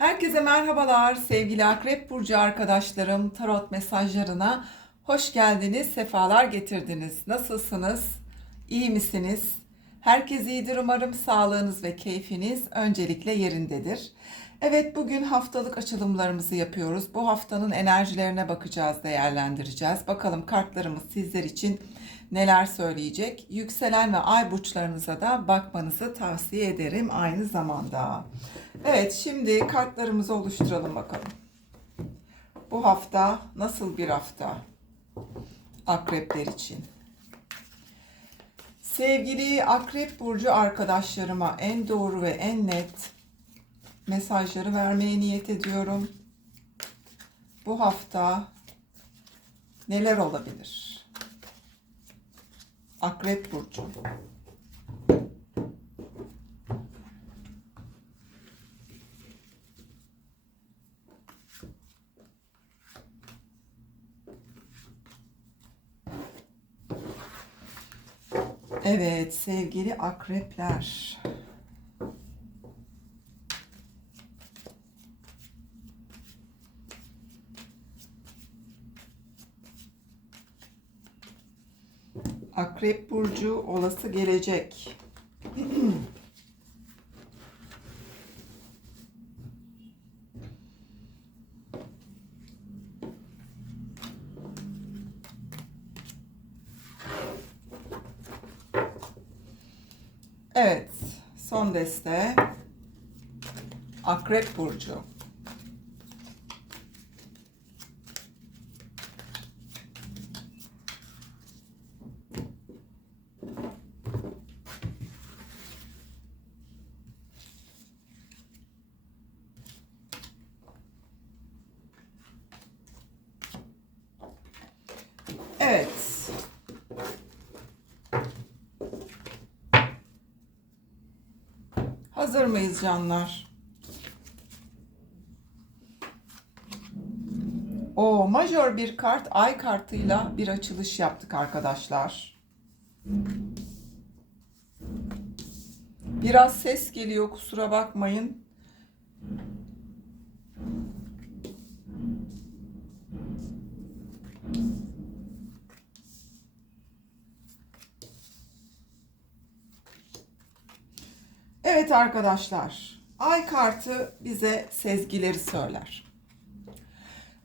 Herkese merhabalar sevgili Akrep Burcu arkadaşlarım. Tarot mesajlarına hoş geldiniz, sefalar getirdiniz. Nasılsınız? İyi misiniz? Herkes iyidir umarım. Sağlığınız ve keyfiniz öncelikle yerindedir. Evet bugün haftalık açılımlarımızı yapıyoruz. Bu haftanın enerjilerine bakacağız, değerlendireceğiz. Bakalım kartlarımız sizler için neler söyleyecek. Yükselen ve ay burçlarınıza da bakmanızı tavsiye ederim aynı zamanda. Evet şimdi kartlarımızı oluşturalım bakalım. Bu hafta nasıl bir hafta? Akrepler için. Sevgili Akrep Burcu arkadaşlarıma en doğru ve en net mesajları vermeye niyet ediyorum. Bu hafta neler olabilir? Akrep Burcu. Evet sevgili akrepler. Akrep burcu olası gelecek. Evet, son deste Akrep burcu. Evet. Hazır mıyız canlar? O majör bir kart ay kartıyla bir açılış yaptık arkadaşlar. Biraz ses geliyor kusura bakmayın. Evet arkadaşlar, ay kartı bize sezgileri söyler.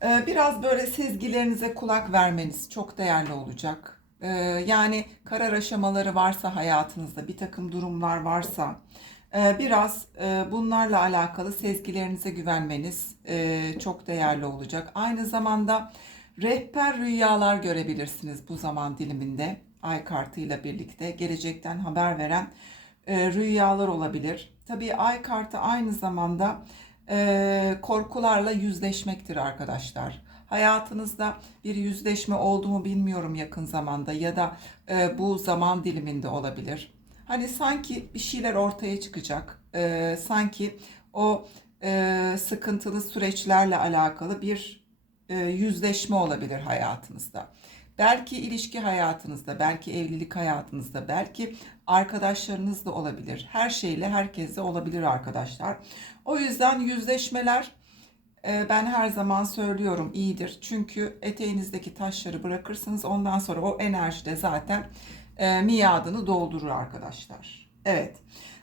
Ee, Biraz böyle sezgilerinize kulak vermeniz çok değerli olacak. Ee, Yani karar aşamaları varsa hayatınızda, bir takım durumlar varsa e, biraz e, bunlarla alakalı sezgilerinize güvenmeniz e, çok değerli olacak. Aynı zamanda rehber rüyalar görebilirsiniz bu zaman diliminde ay kartıyla birlikte gelecekten haber veren e, rüyalar olabilir. Tabii ay kartı aynı zamanda e, korkularla yüzleşmektir arkadaşlar. Hayatınızda bir yüzleşme oldu mu bilmiyorum yakın zamanda ya da e, bu zaman diliminde olabilir. Hani sanki bir şeyler ortaya çıkacak. E, sanki o e, sıkıntılı süreçlerle alakalı bir e, yüzleşme olabilir hayatınızda. Belki ilişki hayatınızda, belki evlilik hayatınızda, belki arkadaşlarınız da olabilir. Her şeyle herkesle olabilir arkadaşlar. O yüzden yüzleşmeler e, ben her zaman söylüyorum iyidir. Çünkü eteğinizdeki taşları bırakırsınız ondan sonra o enerji de zaten e, miadını doldurur arkadaşlar. Evet.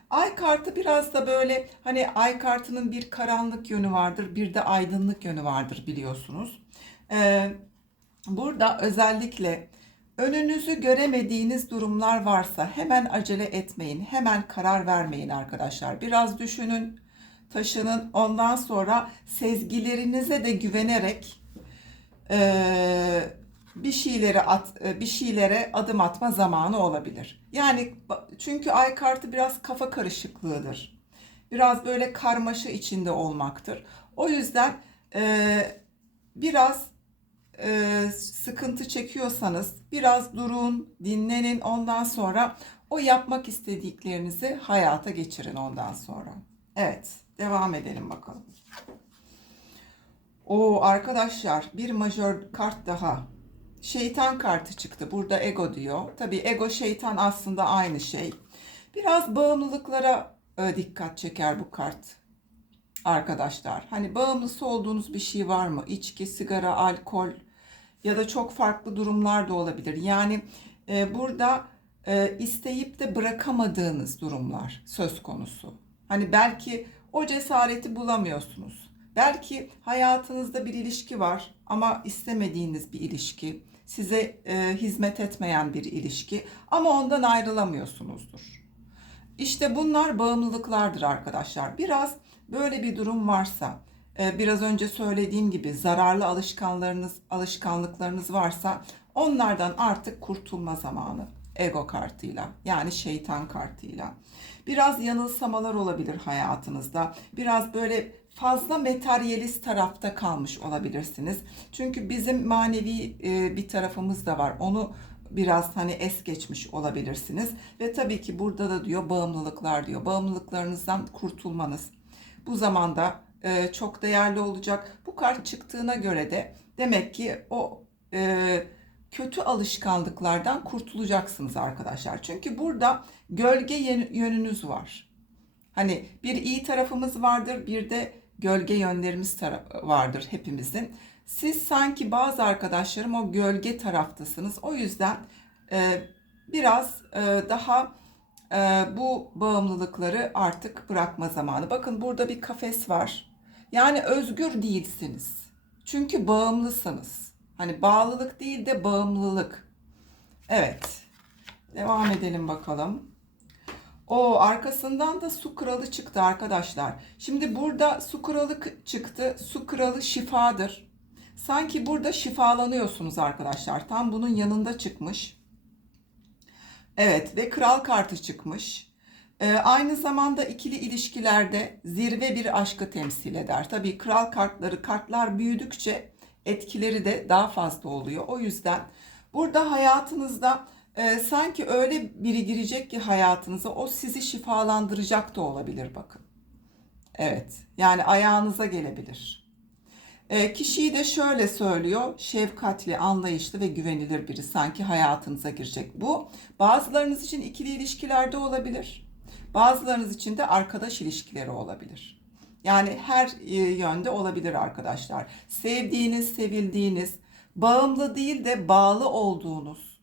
Ay kartı biraz da böyle hani ay kartının bir karanlık yönü vardır, bir de aydınlık yönü vardır biliyorsunuz. Ee, burada özellikle önünüzü göremediğiniz durumlar varsa hemen acele etmeyin, hemen karar vermeyin arkadaşlar. Biraz düşünün, taşının ondan sonra sezgilerinize de güvenerek eee, bir şeylere at, e, bir şeylere adım atma zamanı olabilir. Yani çünkü ay kartı biraz kafa karışıklığıdır. Biraz böyle karmaşa içinde olmaktır. O yüzden eee, biraz eee, sıkıntı çekiyorsanız biraz durun, dinlenin. Ondan sonra o yapmak istediklerinizi hayata geçirin ondan sonra. Evet, devam edelim bakalım. O arkadaşlar bir majör kart daha. Şeytan kartı çıktı. Burada ego diyor. Tabii ego şeytan aslında aynı şey. Biraz bağımlılıklara e, dikkat çeker bu kart. Arkadaşlar. Hani bağımlısı olduğunuz bir şey var mı? İçki, sigara, alkol ya da çok farklı durumlar da olabilir. Yani e, burada e, isteyip de bırakamadığınız durumlar söz konusu. Hani belki o cesareti bulamıyorsunuz. Belki hayatınızda bir ilişki var ama istemediğiniz bir ilişki, size e, hizmet etmeyen bir ilişki ama ondan ayrılamıyorsunuzdur. İşte bunlar bağımlılıklardır arkadaşlar. Biraz böyle bir durum varsa, e, biraz önce söylediğim gibi zararlı alışkanlarınız, alışkanlıklarınız varsa onlardan artık kurtulma zamanı ego kartıyla yani şeytan kartıyla. Biraz yanılsamalar olabilir hayatınızda. Biraz böyle fazla materyalist tarafta kalmış olabilirsiniz. Çünkü bizim manevi e, bir tarafımız da var. Onu biraz hani es geçmiş olabilirsiniz. Ve tabii ki burada da diyor bağımlılıklar diyor. Bağımlılıklarınızdan kurtulmanız bu zamanda e, çok değerli olacak. Bu kart çıktığına göre de demek ki o e, kötü alışkanlıklardan kurtulacaksınız arkadaşlar. Çünkü burada gölge yönünüz var. Hani bir iyi tarafımız vardır, bir de gölge yönlerimiz vardır hepimizin. Siz sanki bazı arkadaşlarım o gölge taraftasınız. O yüzden e, biraz e, daha bu bağımlılıkları artık bırakma zamanı. Bakın burada bir kafes var. Yani özgür değilsiniz. Çünkü bağımlısınız. Hani bağlılık değil de bağımlılık. Evet. Devam edelim bakalım. O arkasından da su kralı çıktı arkadaşlar. Şimdi burada su kralı çıktı. Su kralı şifadır. Sanki burada şifalanıyorsunuz arkadaşlar. Tam bunun yanında çıkmış. Evet ve kral kartı çıkmış. Ee, aynı zamanda ikili ilişkilerde zirve bir aşkı temsil eder. Tabii kral kartları kartlar büyüdükçe etkileri de daha fazla oluyor. O yüzden burada hayatınızda e, sanki öyle biri girecek ki hayatınıza o sizi şifalandıracak da olabilir bakın. Evet yani ayağınıza gelebilir. E, kişiyi de şöyle söylüyor şefkatli, anlayışlı ve güvenilir biri sanki hayatınıza girecek. Bu bazılarınız için ikili ilişkilerde olabilir. Bazılarınız için de arkadaş ilişkileri olabilir. Yani her e, yönde olabilir arkadaşlar. Sevdiğiniz, sevildiğiniz, bağımlı değil de bağlı olduğunuz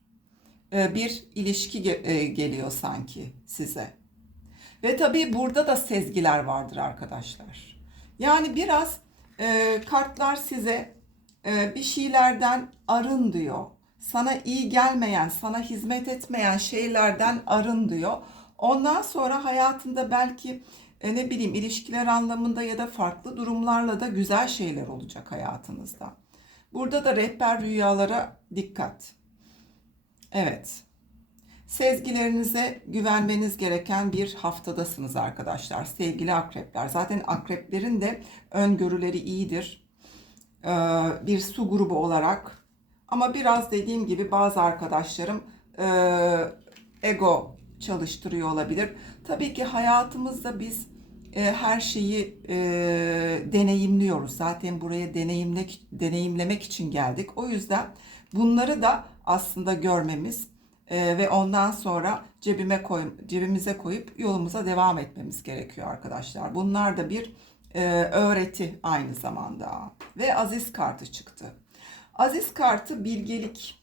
e, bir ilişki e, geliyor sanki size. Ve tabii burada da sezgiler vardır arkadaşlar. Yani biraz e, kartlar size e, bir şeylerden arın diyor. Sana iyi gelmeyen, sana hizmet etmeyen şeylerden arın diyor. Ondan sonra hayatında belki e, ne bileyim ilişkiler anlamında ya da farklı durumlarla da güzel şeyler olacak hayatınızda. Burada da rehber rüyalara dikkat. Evet. Sezgilerinize güvenmeniz gereken bir haftadasınız arkadaşlar. Sevgili akrepler. Zaten akreplerin de öngörüleri iyidir. Bir su grubu olarak. Ama biraz dediğim gibi bazı arkadaşlarım ego çalıştırıyor olabilir. Tabii ki hayatımızda biz her şeyi deneyimliyoruz. Zaten buraya deneyimlemek, deneyimlemek için geldik. O yüzden bunları da aslında görmemiz e, ve ondan sonra cebime koy, cebimize koyup yolumuza devam etmemiz gerekiyor arkadaşlar. Bunlar da bir e, öğreti aynı zamanda. Ve aziz kartı çıktı. Aziz kartı bilgelik,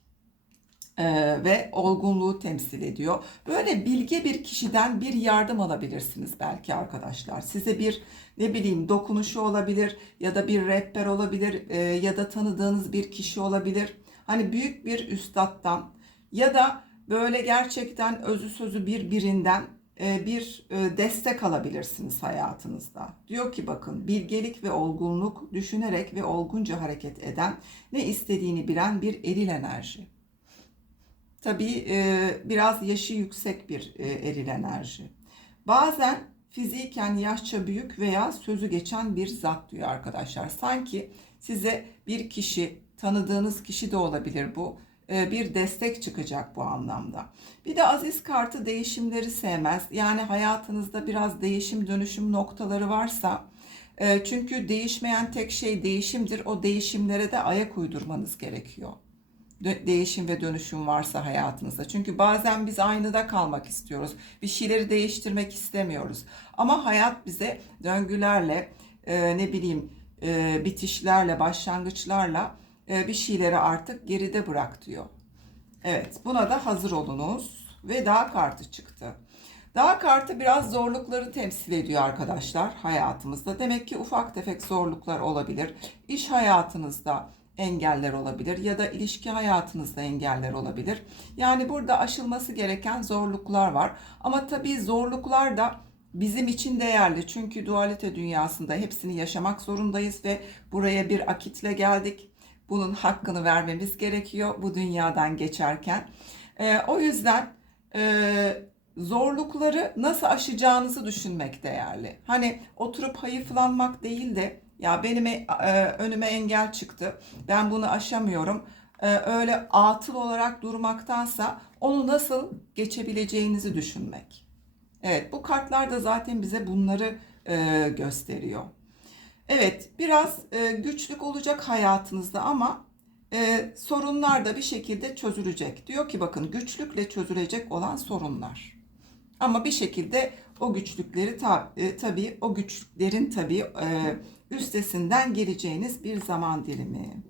ee, ve olgunluğu temsil ediyor. Böyle bilge bir kişiden bir yardım alabilirsiniz belki arkadaşlar. Size bir ne bileyim dokunuşu olabilir ya da bir rehber olabilir e, ya da tanıdığınız bir kişi olabilir. Hani büyük bir üstattan ya da böyle gerçekten özü sözü bir birinden e, bir e, destek alabilirsiniz hayatınızda. Diyor ki bakın bilgelik ve olgunluk düşünerek ve olgunca hareket eden ne istediğini bilen bir eril enerji. Tabii e, biraz yaşı yüksek bir eril enerji. Bazen fiziken yaşça büyük veya sözü geçen bir zat diyor arkadaşlar. Sanki size bir kişi, tanıdığınız kişi de olabilir bu. E, bir destek çıkacak bu anlamda. Bir de aziz kartı değişimleri sevmez. Yani hayatınızda biraz değişim dönüşüm noktaları varsa çünkü değişmeyen tek şey değişimdir. O değişimlere de ayak uydurmanız gerekiyor değişim ve dönüşüm varsa hayatınızda. Çünkü bazen biz aynıda kalmak istiyoruz. Bir şeyleri değiştirmek istemiyoruz. Ama hayat bize döngülerle e, ne bileyim e, bitişlerle, başlangıçlarla e, bir şeyleri artık geride bırak diyor. Evet, buna da hazır olunuz ve dağ kartı çıktı. Dağ kartı biraz zorlukları temsil ediyor arkadaşlar hayatımızda. Demek ki ufak tefek zorluklar olabilir. İş hayatınızda engeller olabilir ya da ilişki hayatınızda engeller olabilir. Yani burada aşılması gereken zorluklar var. Ama tabii zorluklar da bizim için değerli. Çünkü dualite dünyasında hepsini yaşamak zorundayız ve buraya bir akitle geldik. Bunun hakkını vermemiz gerekiyor bu dünyadan geçerken. Ee, o yüzden e, zorlukları nasıl aşacağınızı düşünmek değerli. Hani oturup hayıflanmak değil de ya benim e, önüme engel çıktı. Ben bunu aşamıyorum. E, öyle atıl olarak durmaktansa onu nasıl geçebileceğinizi düşünmek. Evet bu kartlar da zaten bize bunları e, gösteriyor. Evet biraz e, güçlük olacak hayatınızda ama e, sorunlar da bir şekilde çözülecek. Diyor ki bakın güçlükle çözülecek olan sorunlar. Ama bir şekilde o güçlükleri tab e, tabii o güçlüklerin tabii e, üstesinden geleceğiniz bir zaman dilimi.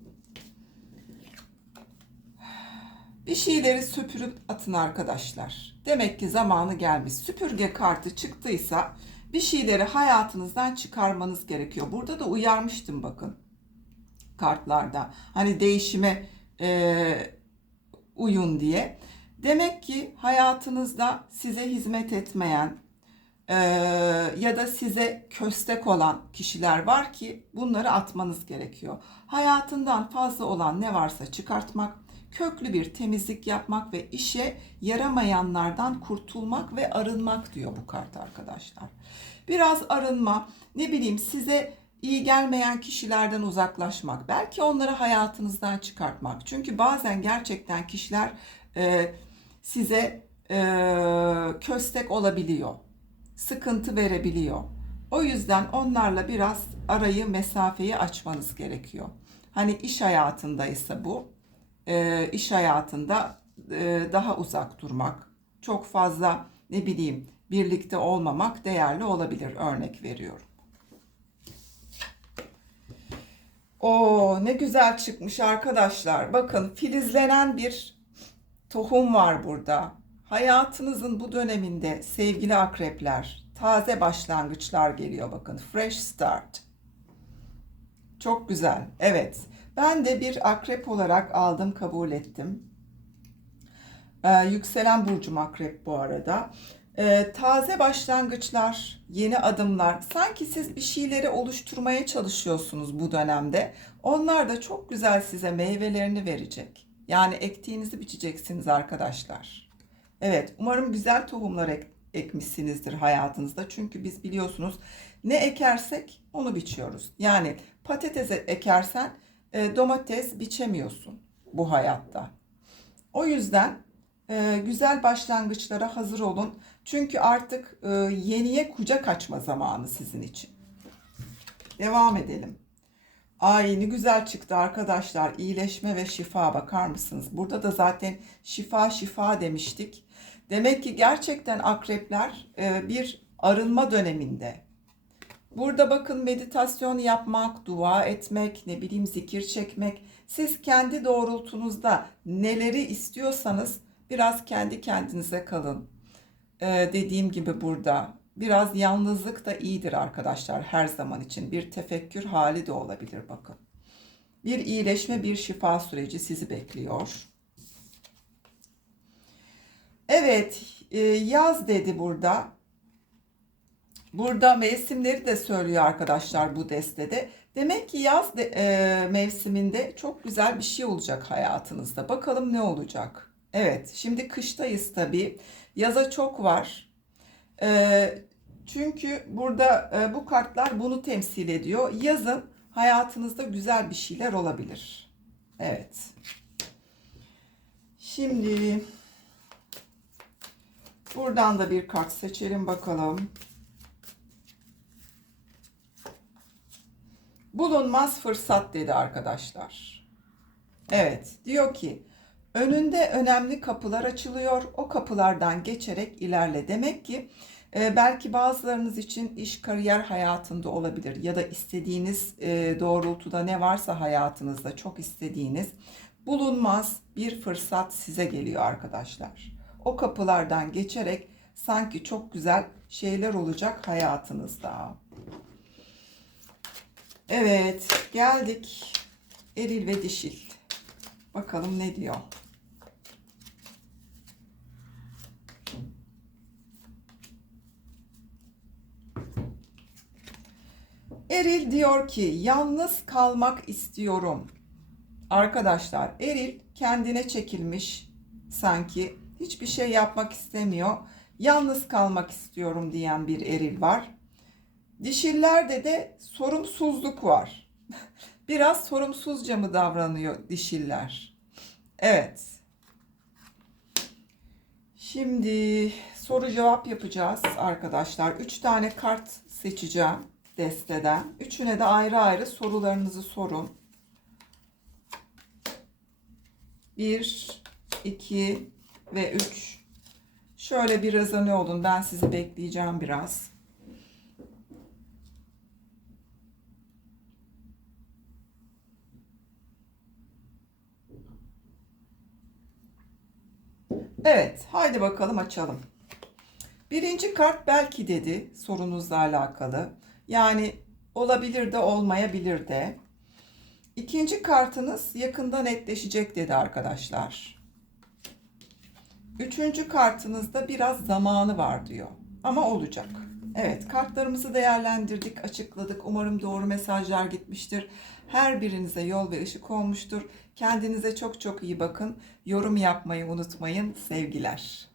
Bir şeyleri süpürüp atın arkadaşlar. Demek ki zamanı gelmiş. Süpürge kartı çıktıysa bir şeyleri hayatınızdan çıkarmanız gerekiyor. Burada da uyarmıştım bakın kartlarda. Hani değişime e, uyun diye. Demek ki hayatınızda size hizmet etmeyen e, ya da size köstek olan kişiler var ki bunları atmanız gerekiyor. Hayatından fazla olan ne varsa çıkartmak, köklü bir temizlik yapmak ve işe yaramayanlardan kurtulmak ve arınmak diyor bu kart arkadaşlar. Biraz arınma, ne bileyim size iyi gelmeyen kişilerden uzaklaşmak, belki onları hayatınızdan çıkartmak. Çünkü bazen gerçekten kişiler e, size e, köstek olabiliyor, sıkıntı verebiliyor. O yüzden onlarla biraz arayı, mesafeyi açmanız gerekiyor. Hani iş hayatındaysa bu, e, iş hayatında e, daha uzak durmak, çok fazla ne bileyim birlikte olmamak değerli olabilir. Örnek veriyorum. O ne güzel çıkmış arkadaşlar. Bakın filizlenen bir tohum var burada. Hayatınızın bu döneminde sevgili akrepler, taze başlangıçlar geliyor bakın. Fresh start. Çok güzel. Evet. Ben de bir akrep olarak aldım, kabul ettim. Ee, yükselen burcum akrep bu arada. Ee, taze başlangıçlar, yeni adımlar. Sanki siz bir şeyleri oluşturmaya çalışıyorsunuz bu dönemde. Onlar da çok güzel size meyvelerini verecek. Yani ektiğinizi biçeceksiniz arkadaşlar. Evet, umarım güzel tohumlar ek, ekmişsinizdir hayatınızda. Çünkü biz biliyorsunuz ne ekersek onu biçiyoruz. Yani patates ekersen e, domates biçemiyorsun bu hayatta. O yüzden e, güzel başlangıçlara hazır olun. Çünkü artık e, yeniye kucak açma zamanı sizin için. Devam edelim. Ay ne güzel çıktı arkadaşlar. İyileşme ve şifa bakar mısınız? Burada da zaten şifa şifa demiştik. Demek ki gerçekten akrepler e, bir arınma döneminde. Burada bakın meditasyon yapmak, dua etmek, ne bileyim zikir çekmek. Siz kendi doğrultunuzda neleri istiyorsanız biraz kendi kendinize kalın. Ee, dediğim gibi burada biraz yalnızlık da iyidir arkadaşlar her zaman için. Bir tefekkür hali de olabilir bakın. Bir iyileşme, bir şifa süreci sizi bekliyor. Evet, e, yaz dedi burada. Burada mevsimleri de söylüyor arkadaşlar bu destede. Demek ki yaz de, e, mevsiminde çok güzel bir şey olacak hayatınızda. Bakalım ne olacak? Evet, şimdi kıştayız tabii. Yaza çok var. E, çünkü burada e, bu kartlar bunu temsil ediyor. Yazın hayatınızda güzel bir şeyler olabilir. Evet. Şimdi buradan da bir kart seçelim bakalım. Bulunmaz fırsat dedi arkadaşlar. Evet, diyor ki önünde önemli kapılar açılıyor. O kapılardan geçerek ilerle. Demek ki Ee, belki bazılarınız için iş kariyer hayatında olabilir ya da istediğiniz e, doğrultuda ne varsa hayatınızda çok istediğiniz bulunmaz bir fırsat size geliyor arkadaşlar. O kapılardan geçerek sanki çok güzel şeyler olacak hayatınızda. Evet, geldik eril ve dişil. Bakalım ne diyor. Eril diyor ki yalnız kalmak istiyorum. Arkadaşlar Eril kendine çekilmiş sanki hiçbir şey yapmak istemiyor. Yalnız kalmak istiyorum diyen bir eril var. Dişillerde de sorumsuzluk var. Biraz sorumsuzca mı davranıyor dişiller? Evet. Şimdi soru cevap yapacağız arkadaşlar. Üç tane kart seçeceğim desteden. Üçüne de ayrı ayrı sorularınızı sorun. Bir, iki ve üç. Şöyle biraz ne olun. Ben sizi bekleyeceğim biraz. Evet, haydi bakalım açalım. Birinci kart belki dedi sorunuzla alakalı. Yani olabilir de olmayabilir de. İkinci kartınız yakında netleşecek dedi arkadaşlar. Üçüncü kartınızda biraz zamanı var diyor. Ama olacak. Evet kartlarımızı değerlendirdik, açıkladık. Umarım doğru mesajlar gitmiştir. Her birinize yol ve ışık olmuştur. Kendinize çok çok iyi bakın. Yorum yapmayı unutmayın. Sevgiler.